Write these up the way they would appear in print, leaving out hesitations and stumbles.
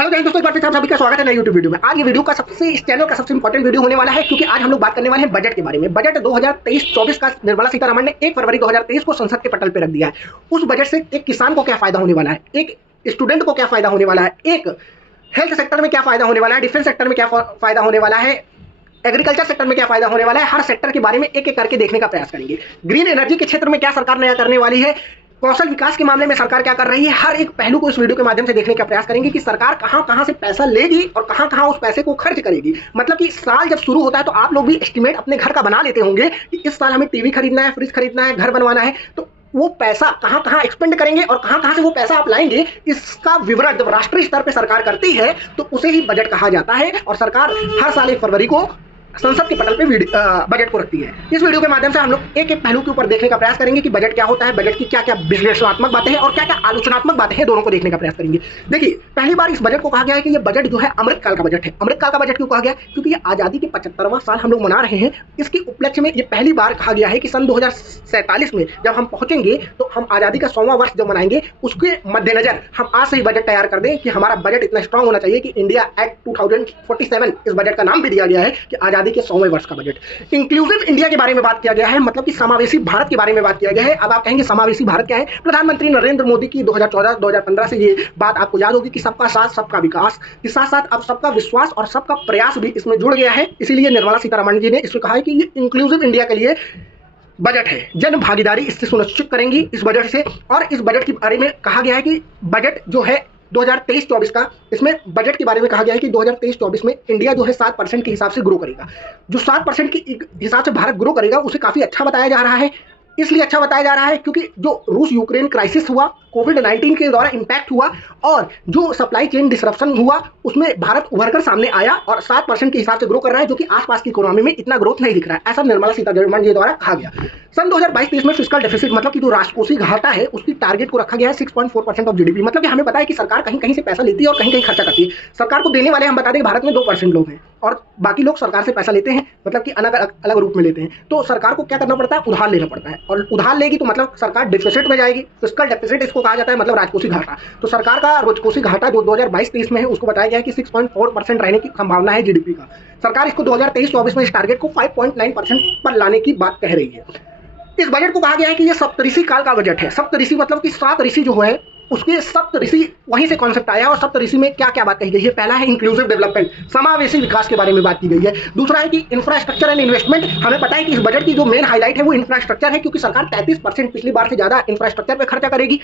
Hello guys दोस्तों, एक बार फिर आप सभी का स्वागत है नई यूट्यूब वीडियो में। आज ये वीडियो का इस चैनल का सबसे इंपॉर्टेंट वीडियो होने वाला है, क्योंकि आज हम लोग बात करने वाले हैं बजट के बारे में। बजट 2023-24 का निर्मला सीतारमण ने 1 फरवरी 2023 को संसद के पटल पर रख दिया है। उस बजट से एक किसान को क्या फायदा होने वाला है, एक स्टूडेंट को क्या फायदा होने वाला है, एक हेल्थ सेक्टर में क्या फायदा होने वाला है, डिफेंस सेक्टर में क्या फायदा होने वाला है, एग्रीकल्चर सेक्टर में क्या फायदा होने वाला है, हर सेक्टर के बारे में एक एक करके देखने का प्रयास करेंगे। ग्रीन एनर्जी के क्षेत्र में क्या सरकार नया करने वाली है, कौशल विकास के मामले में सरकार क्या कर रही है, हर एक पहलू को इस वीडियो के माध्यम से देखने का प्रयास करेंगे कि सरकार कहां कहां से पैसा लेगी और कहां कहां उस पैसे को खर्च करेगी। मतलब कि साल जब शुरू होता है तो आप लोग भी एस्टिमेट अपने घर का बना लेते होंगे कि इस साल हमें टीवी खरीदना है, फ्रिज खरीदना है, घर बनवाना है, तो वो पैसा कहां कहां एक्सपेंड करेंगे और कहां कहां से वो पैसा आप लाएंगे, इसका विवरण जब राष्ट्रीय स्तर पर सरकार करती है तो उसे ही बजट कहा जाता है। और सरकार हर साल 1 फरवरी को संसद के पटल पे बजट को रखती है। इस वीडियो के माध्यम से हम लोग एक एक पहलू के ऊपर देखने का प्रयास करेंगे कि बजट क्या होता है, बजट की क्या क्या विश्लेषणात्मक बातें हैं और क्या क्या आलोचनात्मक बातें हैं, दोनों को देखने का प्रयास करेंगे। देखिए, पहली बार इस बजट को कहा गया है कि ये बजट जो है अमृतकाल का बजट है। अमृतकाल का बजट क्यों कहा गया? क्योंकि ये आजादी के 75वां साल हम लोग मना रहे हैं। इसके उपलक्ष्य में ये पहली बार कहा गया है कि सन 2047 में जब हम पहुंचेंगे तो हम आजादी का 100वां वर्ष जब मनाएंगे, उसके मद्देनजर हम आज से ही बजट तैयार कर दें कि हमारा बजट इतना स्ट्रांग होना चाहिए कि इंडिया एक्ट 2047, इस बजट का नाम भी दिया गया है कि आजादी के 100वें वर्ष का बजट। इंक्लूसिव इंडिया के बारे में बात किया गया है, मतलब कि समावेशी भारत के बारे में बात किया गया है। अब आप कहेंगे समावेशी भारत क्या है? प्रधानमंत्री नरेंद्र मोदी की 2014-2015 से ये बात आपको याद होगी कि सबका साथ सबका विकास के साथ साथ अब सबका विश्वास और सबका प्रयास भी इसमें जुड़ गया है। इसीलिए निर्मला सीतारमण जी ने इसमें कहा है कि ये इंक्लूसिव इंडिया के लिए बजट है, जन भागीदारी इससे सुनिश्चित करेंगी इस बजट से। और इस बजट के बारे में कहा गया है कि बजट जो है 2023-24 का, इसमें बजट के बारे में कहा गया है कि 2023-24 में इंडिया जो है 7% के हिसाब से ग्रो करेगा। जो 7% के हिसाब से भारत ग्रो करेगा उसे काफी अच्छा बताया जा रहा है। इसलिए अच्छा बताया जा रहा है क्योंकि जो रूस यूक्रेन क्राइसिस हुआ, कोविड-19 के द्वारा इंपैक्ट हुआ और जो सप्लाई चेन डिसरप्शन हुआ, उसमें भारत उभरकर सामने आया और 7% के हिसाब से ग्रो कर रहा है, जो कि आसपास की इकोनॉमी में इतना ग्रोथ नहीं दिख रहा है। ऐसा निर्मला सीतारमण जी द्वारा कहा गया। सन 2022-23 में फिस्कल डेफिसिट, मतलब कि जो राजकोषीय घाटा है, उसकी टारगेट को रखा गया है 6.4% ऑफ जीडीपी। मतलब कि हमें पता है कि सरकार कहीं कहीं से पैसा लेती है और कहीं कहीं खर्चा करती है। सरकार को देने वाले हम बता दें भारत में 2% लोग हैं और बाकी लोग सरकार से पैसा लेते हैं, मतलब कि अलग अलग रूप में लेते हैं। तो सरकार को क्या करना पड़ता है? उधार लेना पड़ता है, और उधार लेगी तो मतलब सरकार डिफिसिट में जाएगी। फिस्कल डेफिसिट इसको कहा जाता है, मतलब राजकोषीय घाटा। तो सरकार का राजकोषीय घाटा जो 2022-23 में है, उसको बताया गया है कि 6.4% रहने की संभावना है जीडीपी का। सरकार इसको 2023-24 में इस टारगेट को 5.9% पर लाने की बात कह रही है। इस बजट को कहा गया है कि यह सप्तऋषि काल का बजट है। सप्तऋषि मतलब कि 7 ऋषि जो है, उसके सप्तऋषि वहीं से कॉन्सेप्ट आया। और सप्तऋषि में क्या क्या बात कही गई है? पहला है इंक्लूसिव डेवलपमेंट, समावेशी विकास के बारे में बात की गई है। दूसरा है कि इंफ्रास्ट्रक्चर एंड इन्वेस्टमेंट। हमें पता है कि इस बजट की जो मेन हाईलाइट है वो इंफ्रास्ट्रक्चर है, क्योंकि सरकार 33% पिछली बार से ज्यादा इंफ्रास्ट्रक्चर पर खर्चा करेगी।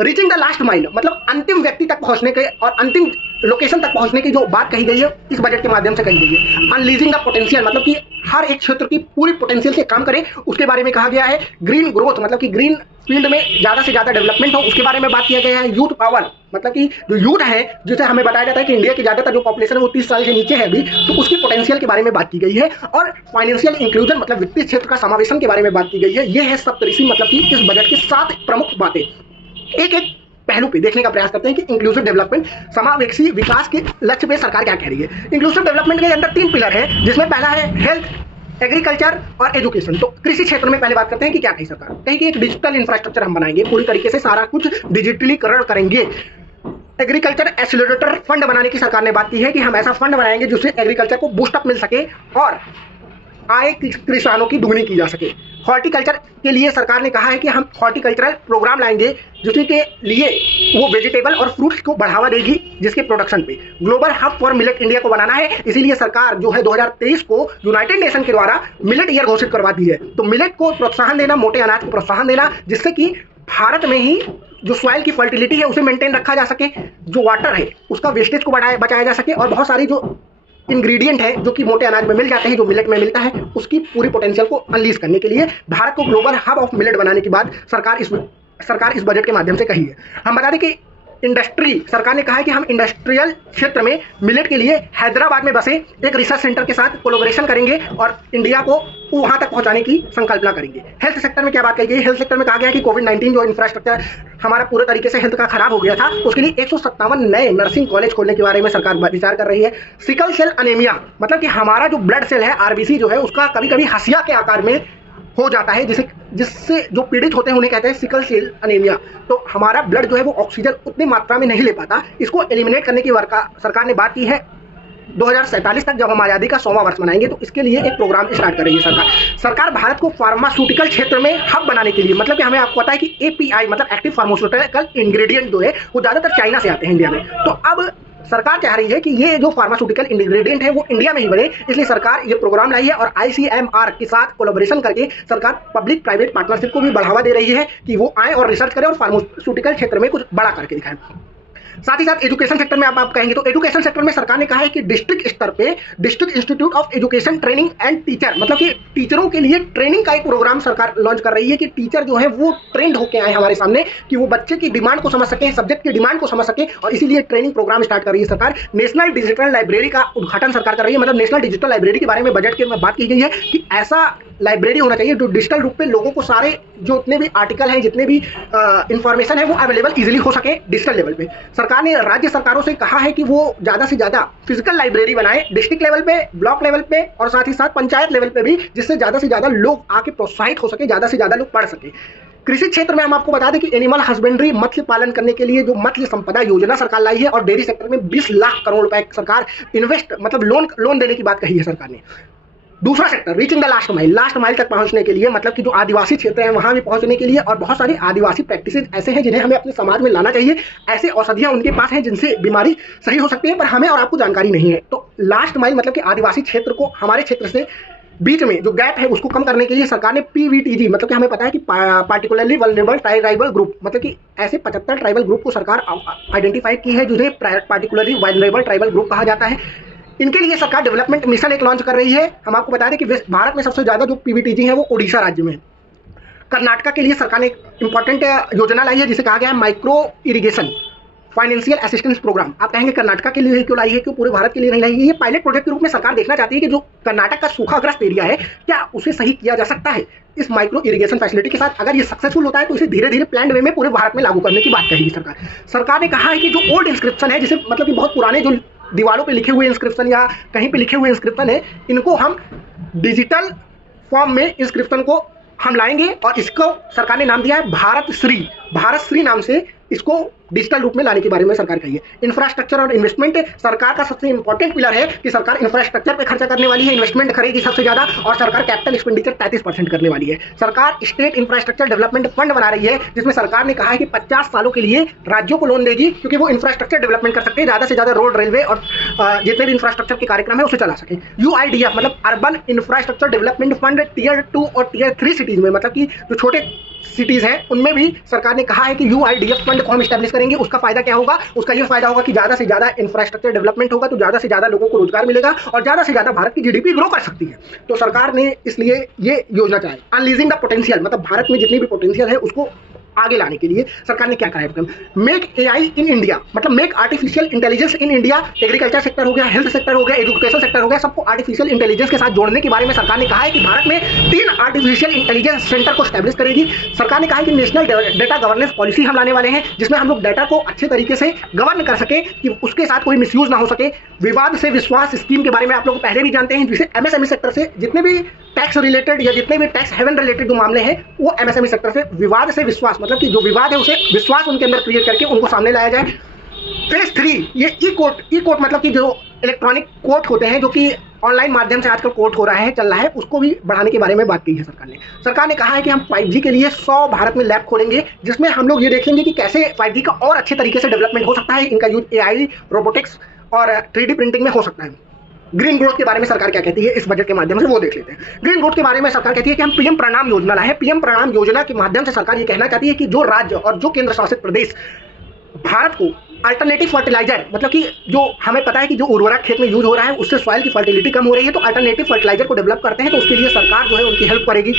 रीचिंग द लास्ट माइल, मतलब अंतिम व्यक्ति तक पहुंचने के और अंतिम लोकेशन तक पहुंचने की जो बात कही गई है, इस बजट के माध्यम से कही गई है। अनलीजिंग द पोटेंशियल, मतलब कि हर एक क्षेत्र की पूरी पोटेंशियल से काम करे, उसके बारे में कहा गया है। ग्रीन ग्रोथ, मतलब कि ग्रीन फील्ड में ज्यादा से ज्यादा डेवलपमेंट हो, उसके बारे में बात किया गया है। यूथ पावर, मतलब कि जो यूथ है, जिसे हमें बताया जाता है कि इंडिया की ज्यादातर जो पॉपुलेशन है वो 30 साल से नीचे है अभी, तो उसकी पोटेंशियल के बारे में बात की गई है। और फाइनेंशियल इंक्लूजन, मतलब वित्तीय क्षेत्र का समावेशन के बारे में बात की गई है। ये है सप्तऋषि, मतलब कि इस बजट की 7 प्रमुख बातें। एक एक पहलू पे देखने का प्रयास करते हैं कि इंक्लूसिव डेवलपमेंट, समावेशी विकास के लक्ष्य पे सरकार क्या कह रही है। इंक्लूसिव डेवलपमेंट के अंदर 3 पिलर है, जिसमें पहला है हेल्थ, एग्रीकल्चर और एजुकेशन। तो कृषि क्षेत्र में पहले बात करते हैं कि क्या कही सरकार। कहीं कि एक डिजिटल इंफ्रास्ट्रक्चर हम बनाएंगे, पूरी तरीके से सारा कुछ डिजिटलीकरण करेंगे। एग्रीकल्चर एक्सीलरेटर फंड बनाने की सरकार ने बात की है कि हम ऐसा फंड बनाएंगे जिससे एग्रीकल्चर को बूस्टअप मिल सके और आय किसानों की दुगनी की जा सके। हॉर्टिकल्चर के लिए सरकार ने कहा है कि हम हॉर्टिकल्चरल प्रोग्राम लाएंगे, जिसके लिए वो वेजिटेबल और फ्रूट्स को बढ़ावा देगी, जिसके प्रोडक्शन पे global hub for millet India को बनाना है। इसीलिए सरकार जो है 2023 को यूनाइटेड नेशन के द्वारा मिलेट ईयर घोषित करवाती है। तो मिलेट को प्रोत्साहन देना, मोटे अनाज को प्रोत्साहन देना, जिससे कि भारत में ही जो सॉइल की फर्टिलिटी है उसे मेंटेन रखा जा सके, जो वाटर है उसका वेस्टेज को बचाया जा सके, और बहुत सारी जो इंग्रेडिएंट है जो कि मोटे अनाज में मिल जाते हैं, जो मिलेट में मिलता है, उसकी पूरी पोटेंशियल को अनलीज करने के लिए भारत को ग्लोबल हब ऑफ मिलेट बनाने की बात सरकार इस बजट के माध्यम से कही है। हम बता दें कि इंडस्ट्री, सरकार ने कहा है कि हम इंडस्ट्रियल क्षेत्र में मिलेट के लिए हैदराबाद में बसे एक रिसर्च सेंटर के साथ कोलैबोरेशन करेंगे और इंडिया को वहां तक पहुंचाने की संकल्पना करेंगे। हेल्थ सेक्टर में क्या बात कही गई? हेल्थ सेक्टर में कहा गया कि कोविड-19 जो इंफ्रास्ट्रक्चर हमारा पूरे तरीके से हेल्थ का खराब हो गया था, उसके लिए 157 नए नर्सिंग कॉलेज खोलने के बारे में सरकार विचार कर रही है। सिकल सेल अनेमिया, मतलब कि हमारा जो ब्लड सेल है, आरबीसी जो है, उसका कभी कभी हसिया के आकार में हो जाता है, जिससे जो पीड़ित होते हैं उन्हें कहते हैं सिकल सेल अनीमिया। तो हमारा ब्लड जो है वो ऑक्सीजन उतनी मात्रा में नहीं ले पाता। इसको एलिमिनेट करने की सरकार ने बात की है 2047 तक, जब हम आज़ादी का 100वां वर्ष मनाएंगे तो इसके लिए एक प्रोग्राम स्टार्ट कर रही है सरकार भारत को फार्मास्यूटिकल क्षेत्र में हब बनाने के लिए, मतलब कि हमें आपको पता है कि एपीआई मतलब एक्टिव फार्मास्यूटिकल इंग्रेडिएंट जो है वो ज़्यादातर चाइना से आते हैं इंडिया में। तो अब सरकार चाह रही है कि ये जो फार्मास्यूटिकल इंग्रेडिएंट है वो इंडिया में ही बने, इसलिए सरकार ये प्रोग्राम लाई है और आईसीएमआर के साथ कोलैबोरेशन करके सरकार पब्लिक प्राइवेट पार्टनरशिप को भी बढ़ावा दे रही है कि वो आए और रिसर्च करें और फार्मास्यूटिकल क्षेत्र में कुछ बड़ा करके दिखाएं। साथ ही साथ एजुकेशन सेक्टर में आप कहेंगे तो एजुकेशन सेक्टर में सरकार ने कहा है कि डिस्ट्रिक्ट स्तर पे district institute of education training and teacher, मतलब कि टीचरों के लिए ट्रेनिंग का एक प्रोग्राम सरकार लॉन्च कर रही है कि टीचर जो है वो ट्रेंड होकर आए हमारे सामने, कि वो बच्चे की डिमांड को समझ सके, सब्जेक्ट की डिमांड को समझ सके, और इसीलिए ट्रेनिंग प्रोग्राम स्टार्ट कर रही है सरकार। नेशनल डिजिटल लाइब्रेरी का उद्घाटन सरकार कर रही है, मतलब नेशनल डिजिटल लाइब्रेरी के बारे में बजट के में बात की गई है कि ऐसा लाइब्रेरी होना चाहिए जो डिजिटल रूप में लोगों को सारे जो जितने भी आर्टिकल हैं, जितने भी इंफॉर्मेशन है वो अवेलेबल इजीली हो सके डिजिटल लेवल पे। सरकार ने राज्य सरकारों से कहा है कि वो ज़्यादा से ज़्यादा फिजिकल लाइब्रेरी बनाए डिस्ट्रिक्ट लेवल पे, ब्लॉक लेवल पे और साथ ही साथ पंचायत लेवल पे भी, जिससे ज़्यादा से ज़्यादा लोग आके प्रोत्साहित हो सके, ज़्यादा से ज़्यादा लोग पढ़ सके। कृषि क्षेत्र में हम आपको बता दें कि एनिमल हस्बेंड्री मत्स्य पालन करने के लिए जो मत्स्य संपदा योजना सरकार लाई है, और डेयरी सेक्टर में 20 लाख करोड़ रुपए सरकार इन्वेस्ट मतलब लोन देने की बात कही है सरकार ने। दूसरा sector reaching the last mile तक पहुंचने के लिए, मतलब कि जो आदिवासी क्षेत्र है वहां भी पहुंचने के लिए, और बहुत सारी आदिवासी प्रैक्टिसेस ऐसे हैं जिन्हें हमें अपने समाज में लाना चाहिए। ऐसे औषधियां उनके पास हैं जिनसे बीमारी सही हो सकती है, पर हमें और आपको जानकारी नहीं है। तो लास्ट माइल मतलब कि आदिवासी क्षेत्र को हमारे क्षेत्र से बीच में जो गैप है उसको कम करने के लिए सरकार ने पीवीटीजी, मतलब कि हमें पता है कि पार्टिकुलरली वल्नरेबल ट्राइबल ग्रुप, मतलब कि ऐसे 75 ट्राइबल ग्रुप को सरकार आइडेंटिफाई की है जिन्हें पार्टिकुलरली वल्नरेबल ट्राइबल ग्रुप कहा जाता है। इनके लिए सरकार डेवलपमेंट मिशन एक लॉन्च कर रही है। हम आपको बता दें कि भारत में सबसे ज़्यादा जो पीवीटीजी है वो ओडिशा राज्य में। कर्नाटका के लिए सरकार ने एक इंपॉर्टेंट योजना लाई है जिसे कहा गया है micro irrigation financial assistance programme. आप कहेंगे कर्नाटका के लिए क्यों लाई है, क्यों पूरे भारत के लिए नहीं लाई है? ये पायलट प्रोजेक्ट के रूप में सरकार देखना चाहती है कि जो कर्नाटक का सूखाग्रस्त एरिया है क्या उसे सही किया जा सकता है इस माइक्रो इरिगेशन फैसिलिटी के साथ। अगर ये सक्सेसफुल होता है तो इसे धीरे धीरे प्लान्ड वे में पूरे भारत में लागू करने की बात कहेगी सरकार। सरकार ने कहा है कि जो ओल्ड इंस्क्रिप्शन है, जिसे मतलब कि बहुत पुराने जो दीवारों पे लिखे हुए इंस्क्रिप्शन या कहीं पे लिखे हुए इंस्क्रिप्शन है, इनको हम डिजिटल फॉर्म में इंस्क्रिप्शन को हम लाएंगे और इसको सरकार ने नाम दिया है भारत श्री नाम से इसको डिजिटल रूप में लाने के बारे में सरकार कही है। इंफ्रास्ट्रक्चर और इन्वेस्टमेंट सरकार का सबसे इंपॉर्टेंट पिलर है कि सरकार इंफ्रास्ट्रक्चर पे खर्चा करने वाली है, इन्वेस्टमेंट करेगी सबसे ज्यादा, और सरकार कैपिटल एक्सपेंडिचर 33% करने वाली है। सरकार स्टेट इंफ्रास्ट्रक्चर डेवलपमेंट फंड बना रही है जिसमें सरकार ने कहा है कि 50 सालों के लिए राज्यों को लोन देगी, क्योंकि वो इंफ्रास्ट्रक्चर डेवलपमेंट कर सकते हैं, ज्यादा से ज्यादा रोड, रेलवे और जितने भी इंफ्रास्ट्रक्चर के कार्यक्रम है उसे चला सके। यूआईडीएफ मतलब urban infrastructure development fund tier 2 और टियर 3 सिटीज में, मतलब कि जो छोटे सिटीज हैं उनमें भी सरकार ने कहा है कि यूआईडीएफ फंड को हम स्टैब्लिश करेंगे। उसका फायदा क्या होगा? उसका यह फायदा होगा कि ज्यादा से ज्यादा इंफ्रास्ट्रक्चर डेवलपमेंट होगा तो ज्यादा से ज्यादा लोगों को रोजगार मिलेगा और ज्यादा से ज्यादा भारत की जीडीपी ग्रो कर सकती है। तो सरकार ने इसलिए ये योजना चलाई। अनलीजिंग द पोटेंशियल, मतलब भारत में जितनी भी पोटेंशियल है उसको आगे लाने के लिए सरकार ने क्या करा है? मेक एआई इन इंडिया, मतलब make artificial intelligence in India. Agriculture sector हो गया, हेल्थ सेक्टर हो गया, एजुकेशन सेक्टर हो गया, सबको आर्टिफिशियल इंटेलिजेंस के साथ जोड़ने के बारे में सरकार ने कहा है कि भारत में 3 आर्टिफिशियल इंटेलिजेंस सेंटर को स्टैब्लिश करेगी। सरकार ने कहा है कि नेशनल डेटा गवर्नेंस पॉलिसी हम लाने वाले हैं जिसमें हम लोग डाटा को अच्छे तरीके से गवर्न कर सके कि उसके साथ कोई मिसयूज ना हो सके। विवाद से विश्वास स्कीम के बारे में आप लोग पहले भी जानते हैं, जिसे एमएसएमई सेक्टर से जितने भी टैक्स रिलेटेड या जितने भी टैक्स हेवन रिलेटेड जो मामले हैं वो एमएसएमई सेक्टर से विवाद से विश्वास, मतलब कि जो विवाद है उसे विश्वास उनके अंदर क्रिएट करके उनको सामने लाया जाए। फेज 3 ये ई कोर्ट मतलब कि जो इलेक्ट्रॉनिक कोर्ट होते हैं जो कि ऑनलाइन माध्यम से आजकल कोर्ट हो रहा है, चल रहा है, उसको भी बढ़ाने के बारे में बात की है सरकार ने कहा है कि हम 5G के लिए 100 भारत में लैब खोलेंगे जिसमें हम लोग ये देखेंगे कि कैसे 5G का और अच्छे तरीके से डेवलपमेंट हो सकता है। इनका यूज एआई, रोबोटिक्स और 3D प्रिंटिंग में हो सकता है। ग्रीन ग्रोथ के बारे में सरकार क्या कहती है इस बजट के माध्यम से वो देख लेते हैं। ग्रीन ग्रोथ के बारे में सरकार कहती है कि हम पीएम प्रणाम योजना लाए हैं। पीएम प्रणाम योजना के माध्यम से सरकार ये कहना चाहती है कि जो राज्य और जो केंद्र शासित प्रदेश भारत को अल्टरनेटिव फर्टिलाइजर, मतलब कि जो हमें पता है कि जो उर्वरक खेत में यूज हो रहा है उससे सॉइल की फर्टिलिटी कम हो रही है, तो अल्टरनेटिव फर्टिलाइजर को डेवलप करते हैं तो उसके लिए सरकार जो है उनकी हेल्प करेगी।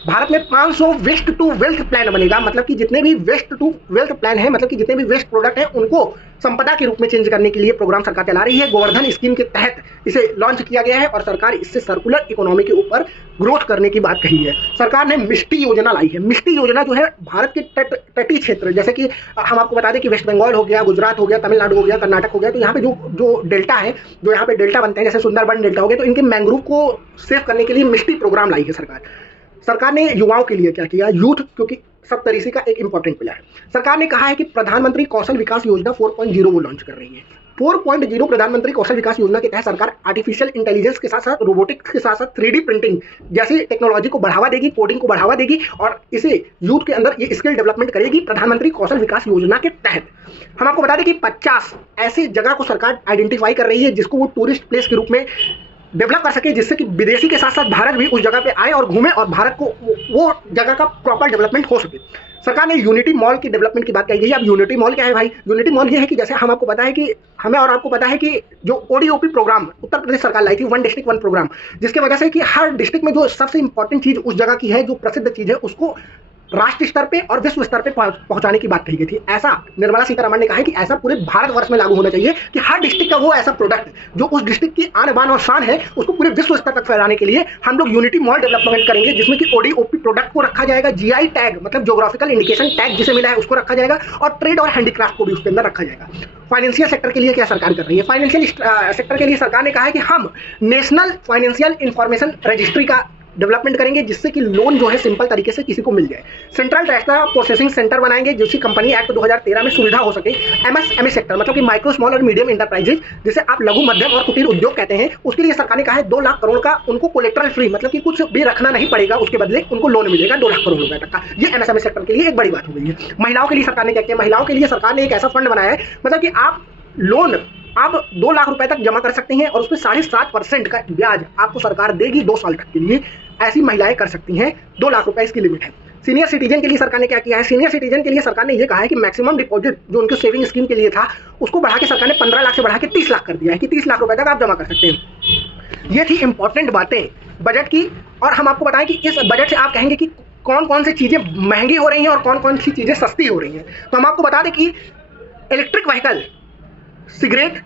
भारत में 500 वेस्ट टू वेल्थ प्लान बनेगा, मतलब कि जितने भी वेस्ट टू वेल्थ प्लान है, मतलब कि जितने भी वेस्ट प्रोडक्ट हैं उनको संपदा के रूप में चेंज करने के लिए प्रोग्राम सरकार चला रही है। गोवर्धन स्कीम के तहत इसे लॉन्च किया गया है और सरकार इससे सर्कुलर इकोनॉमी के ऊपर ग्रोथ करने की बात कही है। सरकार ने मिष्टी योजना लाई है। मिष्टी योजना जो है भारत के तटीय क्षेत्र, जैसे कि हम आपको बता दें कि वेस्ट बंगाल हो गया, गुजरात हो गया, तमिलनाडु हो गया, कर्नाटक हो गया, तो यहाँ पे जो डेल्टा है, जो यहाँ पे डेल्टा बनते हैं, जैसे सुंदरबन डेल्टा हो गया, तो इनके मैंग्रोव को सेव करने के लिए मिष्टी प्रोग्राम लाई है सरकार। सरकार ने युवाओं के लिए क्या किया, यूथ क्योंकि सब तरीके का एक इंपॉर्टेंट पिलर है। सरकार ने कहा है कि प्रधानमंत्री कौशल विकास योजना 4.0 वो लॉन्च कर रही है। 4.0 प्रधानमंत्री कौशल विकास योजना के तहत सरकार आर्टिफिशियल इंटेलिजेंस के साथ साथ रोबोटिक्स के साथ साथ 3D प्रिंटिंग जैसी टेक्नोलॉजी को बढ़ावा देगी, कोडिंग को बढ़ावा देगी और इसे यूथ के अंदर ये स्किल डेवलपमेंट करेगी प्रधानमंत्री कौशल विकास योजना के तहत। हम आपको बता दें कि 50 ऐसी जगह को सरकार आइडेंटिफाई कर रही है जिसको वो टूरिस्ट प्लेस के रूप में डेवलप कर सके, जिससे कि विदेशी के साथ साथ भारत भी उस जगह पे आए और घूमे और भारत को वो जगह का प्रॉपर डेवलपमेंट हो सके। सरकार ने यूनिटी मॉल की डेवलपमेंट की बात कही गई है। अब यूनिटी मॉल क्या है भाई? यूनिटी मॉल ये है कि जैसे हम आपको पता है कि हमें और आपको पता है कि जो ओडीओपी प्रोग्राम उत्तर प्रदेश सरकार लाई थी, वन डिस्ट्रिक्ट वन प्रोग्राम, जिसके वजह से कि हर डिस्ट्रिक्ट में जो सबसे इंपॉर्टेंट चीज उस जगह की है, जो प्रसिद्ध चीज है, उसको राष्ट्रीय स्तर पे और विश्व स्तर पे पहुंचाने की बात कही गई थी। ऐसा निर्मला सीतारमण ने कहा है कि ऐसा पूरे भारतवर्ष में लागू होना चाहिए कि हर डिस्ट्रिक्ट का वो ऐसा प्रोडक्ट जो उस डिस्ट्रिक्ट की आन बान और शान है उसको पूरे विश्व स्तर तक फैलाने के लिए हम लोग यूनिटी मॉल डेवलपमेंट करेंगे, जिसमें कि ओडीओपी प्रोडक्ट को रखा जाएगा, जीआई टैग मतलब ज्योग्राफिकल इंडिकेशन टैग जिसे मिला है उसको रखा जाएगा और ट्रेड और हैंडीक्राफ्ट को भी उसके अंदर रखा जाएगा। फाइनेंशियल सेक्टर के लिए क्या सरकार कर रही है? फाइनेंशियल सेक्टर के लिए सरकार ने कहा है कि हम नेशनल फाइनेंशियल इंफॉर्मेशन रजिस्ट्री का डेवलपमेंट करेंगे, जिससे कि लोन जो है सिंपल तरीके से किसी को मिल जाए। सेंट्रल डाटा प्रोसेसिंग सेंटर बनाएंगे जिसकी कंपनी एक्ट 2013 में सुविधा हो सके। एमएसएमई सेक्टर मतलब कि माइक्रो स्मॉल और मीडियम इंटरप्राइजेज, जिसे आप लघु मध्यम और कुटीर उद्योग कहते हैं, उसके लिए सरकार ने कहा है 2 लाख करोड़ का उनको कोलेटरल फ्री, मतलब कि कुछ भी रखना नहीं पड़ेगा, उसके बदले उनको लोन मिलेगा 2 लाख करोड़ रुपए तक का। ये एमएसएमई सेक्टर के लिए एक बड़ी बात हो गई है। महिलाओं के लिए सरकार ने क्या किया? महिलाओं के लिए सरकार ने एक ऐसा फंड बनाया है, मतलब कि आप लोन आप 2 लाख रुपए तक जमा कर सकती हैं और उसमें 7.5% का ब्याज आपको सरकार देगी 2 साल तक के लिए। ऐसी महिलाएं कर सकती हैं, 2 लाख रुपए इसकी लिमिट है। सीनियर सिटीजन के लिए सरकार ने क्या किया है? सीनियर सिटीजन के लिए सरकार ने यह कहा है कि मैक्सिमम डिपॉजिट जो उनके सेविंग स्कीम के लिए था उसको बढ़ा के सरकार ने 15 लाख से बढ़ा के 30 लाख कर दिया है कि 30 लाख रुपए तक आप जमा कर सकते हैं। ये थी इंपॉर्टेंट बातें बजट की। और हम आपको बताएं कि इस बजट से आप कहेंगे कि कौन कौन सी चीजें महंगी हो रही हैं और कौन कौन सी चीजें सस्ती हो रही हैं। तो हम आपको बता दें कि इलेक्ट्रिक व्हीकल, सिगरेट,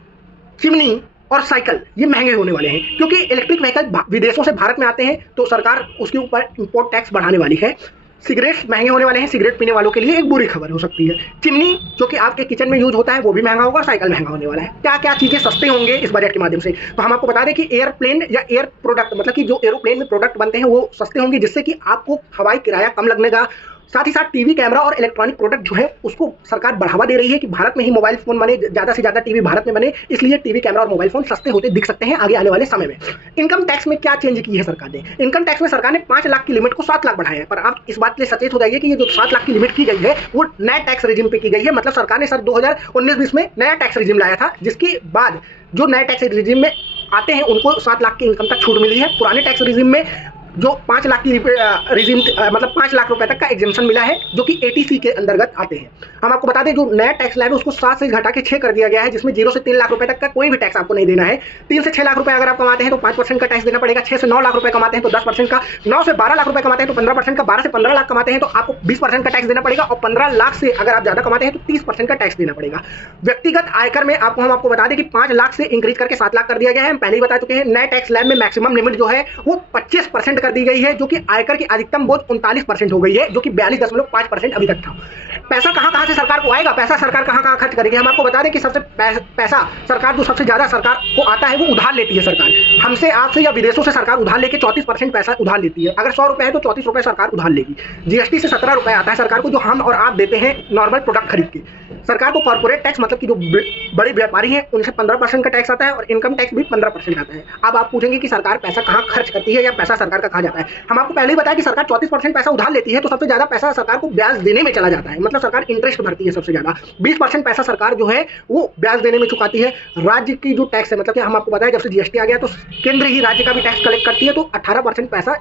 चिमनी और साइकिल ये महंगे होने वाले हैं, क्योंकि इलेक्ट्रिक व्हीकल विदेशों से भारत में आते हैं तो सरकार उसके ऊपर इंपोर्ट टैक्स बढ़ाने वाली है। सिगरेट महंगे होने वाले हैं, सिगरेट पीने वालों के लिए एक बुरी खबर हो सकती है। चिमनी जो कि आपके किचन में यूज होता है वो भी महंगा होगा और साइकिल महंगा होने वाला है। क्या क्या चीजें सस्ते होंगे इस बजट के माध्यम से? तो हम आपको बता दें कि एयरप्लेन या एयर प्रोडक्ट मतलब कि जो एरोप्लेन में प्रोडक्ट बनते हैं वो सस्ते होंगे, जिससे कि आपको हवाई किराया कम लगने का। साथ ही साथ टीवी, कैमरा और इलेक्ट्रॉनिक प्रोडक्ट जो है उसको सरकार बढ़ावा दे रही है कि भारत में ही मोबाइल फोन बने, ज्यादा से ज्यादा टीवी भारत में बने, इसलिए टीवी, कैमरा और मोबाइल फोन सस्ते होते दिख सकते हैं आगे आने वाले समय में। इनकम टैक्स में क्या चेंज की है सरकार ने? इनकम टैक्स में सरकार ने 5 लाख की लिमिट को 7 लाख बढ़ाया है। पर आप इस बात के लिए सचेत हो जाइए कि ये जो 7 लाख की लिमिट की गई है वो नया टैक्स रिजिम पे की गई है। मतलब सरकार ने 2019-20 में नया टैक्स रिजिम लाया था, जिसके बाद जो नए टैक्स रिजिम में आते हैं उनको 7 लाख की इनकम तक छूट मिली है। पुराने टैक्स रिजिम में जो 5 लाख की रिजिम मतलब 5 लाख रुपए तक का एग्जेम्पशन मिला है, जो कि एटीसी के अंतर्गत आते हैं। हम आपको बता दें जो नया टैक्स स्लैब है उसको 7 से घटा के 6 कर दिया गया है, जिसमें 0 से 3 लाख रुपए तक का कोई भी टैक्स आपको नहीं देना है। 3 से 6 लाख रुपए अगर आप कमाते हैं तो 5% का टैक्स देना पड़ेगा। 6 से 9 लाख रुपए कमाते हैं तो 10% का। 9 से 12 लाख रुपए कमाते हैं तो 15% का। 12 से 15 लाख कमाते हैं तो आपको 20% का टैक्स देना पड़ेगा और 15 लाख से अगर आप ज्यादा कमाते हैं तो 30% का टैक्स देना पड़ेगा। व्यक्तिगत आयकर में हम आपको बता दें कि 5 लाख से इंक्रीज करके 7 लाख कर दिया गया है। हम पहले ही बता चुके हैं नए टैक्स स्लैब में मैक्सिमम लिमिट जो है वो 25% कर दी गई है, जो कि आयकर की अधिकतम बोझ 39% हो गई है, जो कि 42.5% अभी तक था। पैसा कहां से सरकार को आएगा? पैसा सरकार कहां खर्च करेगी? हम आपको बता दें कि सबसे पैसा सरकार जो सबसे ज्यादा सरकार को आता है वो उधार लेती है। सरकार हमसे, आपसे या विदेशों से सरकार उधार लेके 34% पैसा उधार लेती है। अगर 100 रुपए है तो 34 रुपए सरकार उधार लेगी। जीएसटी से 17 रुपए आता है सरकार को, जो हम और आप देते हैं नॉर्मल प्रोडक्ट खरीद के। सरकार को कॉर्पोरेट टैक्स मतलब कि जो बड़े व्यापारी हैं उनसे 15% का टैक्स आता है और इनकम टैक्स भी 15% आता है। अब आप पूछेंगे कि सरकार पैसा कहां खर्च करती है या पैसा सरकार का कहां जाता है? हम आपको पहले ही बताया कि सरकार 34% पैसा उधार लेती है, तो सबसे ज्यादा पैसा सरकार को ब्याज देने में चला जाता है। मतलब सरकार इंटरेस्ट भरती है सबसे ज्यादा। 20% पैसा सरकार जो है वो ब्याज देने में चुकाती है। राज्य की जो टैक्स है, मतलब कि हम आपको बताया जब से जीएसटी आ गया तो केंद्र ही राज्य का भी टैक्स कलेक्ट करती है, तो 18% पैसा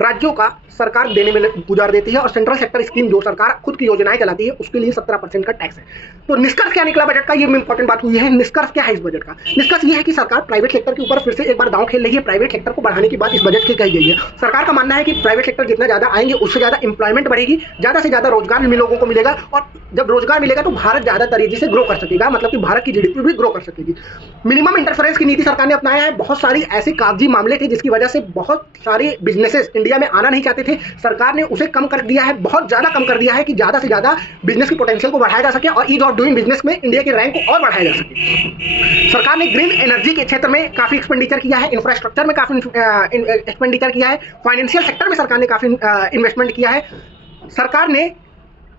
राज्यों का सरकार देने में गुजार देती है और सेंट्रल सेक्टर स्कीम जो सरकार खुद की योजनाएं चलाती है उसके लिए 17% का टैक्स है। तो निष्कर्ष क्या निकला बजट का, ये इंपॉर्टेंट बात हुई है। निष्कर्ष क्या है इस बजट का? निष्कर्ष ये है कि सरकार प्राइवेट सेक्टर के ऊपर फिर से एक बार दांव खेल रही है। प्राइवेट सेक्टर को बढ़ाने की बात इस बजट की कही गई है। सरकार का मानना है कि प्राइवेट सेक्टर जितना ज्यादा आएंगे उससे ज्यादा इंप्लॉयमेंट बढ़ेगी, ज्यादा से ज्यादा रोजगार लोगों को मिलेगा और जब रोजगार मिलेगा तो भारत ज्यादा तेजी से ग्रो कर सकेगा, मतलब कि भारत की जीडीपी भी ग्रो कर सकेगी। मिनिमम इंटरफेरेंस की नीति सरकार ने अपनाया है। बहुत सारी ऐसे कागजी मामले थे जिसकी वजह से बहुत सारे बिजनेसेस इंडिया में आना नहीं चाहते थे, सरकार ने उसे कम कर दिया है, बहुत ज्यादा कम कर दिया है कि ज्यादा से ज्यादा बिजनेस की पोटेंशियल को बढ़ाया जा सके और ईज ऑफ डूइंग बिजनेस में इंडिया के रैंक को और बढ़ाया जा सके। सरकार ने ग्रीन एनर्जी के क्षेत्र में काफी एक्सपेंडिचर किया है, इंफ्रास्ट्रक्चर में काफी एक्सपेंडिचर किया है, फाइनेंशियल सेक्टर में सरकार ने काफी इन्वेस्टमेंट किया है। सरकार ने,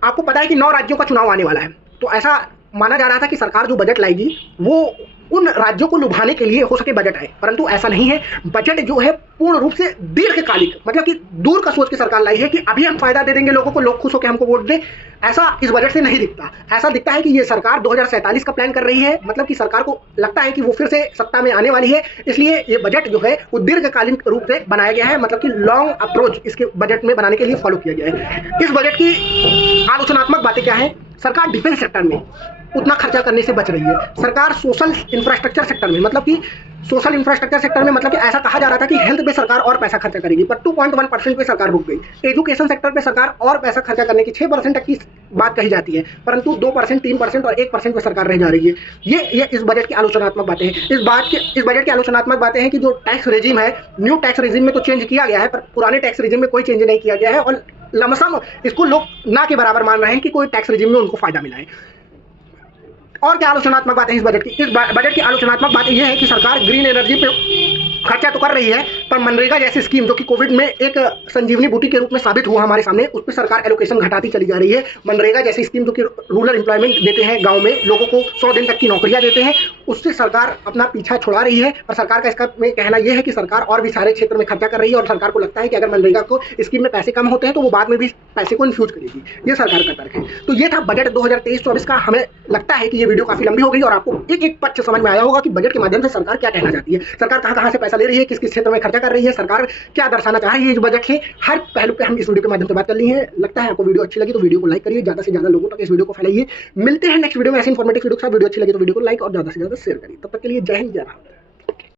आपको पता है कि 9 राज्यों का चुनाव आने वाला है, तो ऐसा माना जा रहा था कि सरकार जो बजट लाएगी वो उन राज्यों को लुभाने के लिए हो सके बजट आए, परंतु ऐसा नहीं है। बजट जो है पूर्ण रूप से दीर्घकालिक, मतलब कि दूर का सोच के सरकार लाई है कि अभी हम फायदा दे देंगे लोगों को, लोग खुश होकर हमको वोट दें। ऐसा इस बजट से नहीं दिखता। ऐसा दिखता है कि ये सरकार 2047 का प्लान कर रही है, मतलब कि सरकार को लगता है कि वो फिर से सत्ता में आने वाली है, इसलिए ये बजट जो है वो दीर्घकालीन रूप से बनाया गया है, मतलब कि लॉन्ग अप्रोच इसके बजट में बनाने के लिए फॉलो किया गया है। इस बजट की आलोचनात्मक बातें क्या है? सरकार डिफेंस सेक्टर में उतना खर्चा करने से बच रही है। सरकार सोशल इंफ्रास्ट्रक्चर सेक्टर में, मतलब कि सोशल इंफ्रास्ट्रक्चर सेक्टर में, मतलब कि ऐसा कहा जा रहा था कि हेल्थ पे सरकार और पैसा खर्चा करेगी, पर 2.1% पे सरकार रुक गई। एजुकेशन सेक्टर पे सरकार और पैसा खर्चा करने की 6% तक की बात कही जाती है, परंतु 2%, 3% और 1% पे सरकार रह जा रही है। ये इस बजट की आलोचनात्मक बातें हैं। इस बजट की आलोचनात्मक बातें हैं कि जो टैक्स रेजिम है, न्यू टैक्स रेजिम में तो चेंज किया गया है, पर पुराने टैक्स रेजिम में कोई चेंज नहीं किया गया है और लमसम इसको लोग ना के बराबर मान रहे हैं कि कोई टैक्स रेजिम में उनको फायदा मिला है। और क्या आलोचनात्मक बात है इस बजट की? इस बजट की आलोचनात्मक बात यह है कि सरकार ग्रीन एनर्जी पे खर्चा तो कर रही है, पर मनरेगा जैसी स्कीम जो कि कोविड में एक संजीवनी बूटी के रूप में साबित हुआ हमारे सामने, उस पर सरकार एलोकेशन घटाती चली जा रही है। मनरेगा जैसी स्कीम जो कि रूरल एम्प्लॉयमेंट देते हैं, गांव में लोगों को 100 दिन तक की नौकरियां देते हैं, उससे सरकार अपना पीछा छुड़ा रही है। और सरकार का इसका में कहना यह है कि सरकार और भी सारे क्षेत्र में खर्चा कर रही है और सरकार को लगता है कि अगर मनरेगा को स्कीम में पैसे कम होते हैं तो वो बाद में भी पैसे को इन्फ्यूज करेगी। ये सरकार का तर्क है। तो ये था बजट 2023-24 का। हमें लगता है कि ये वीडियो काफी लंबी हो गई और आपको एक एक पक्ष समझ में आया होगा कि बजट के माध्यम से सरकार क्या कहना चाहती है, सरकार कहां-कहां से पैसा ले रही है, किस किस क्षेत्र में खर्चा कर रही है, सरकार क्या दर्शाना चाह रही है इस बजट से। हर पहलू पे हम इस वीडियो के माध्यम से बात कर ली है। लगता है आपको वीडियो अच्छी लगी तो वीडियो को लाइक करिए, ज्यादा से ज्यादा लोगों तक इस वीडियो को फैलाइए। मिलते हैं नेक्स्ट वीडियो में ऐसे इंफॉर्मेटिव वीडियो के साथ। वीडियो अच्छी लगी तो वीडियो को लाइक और ज्यादा से ज्यादा शेयर करिए। तब तक के लिए जय हिंद, जय भारत।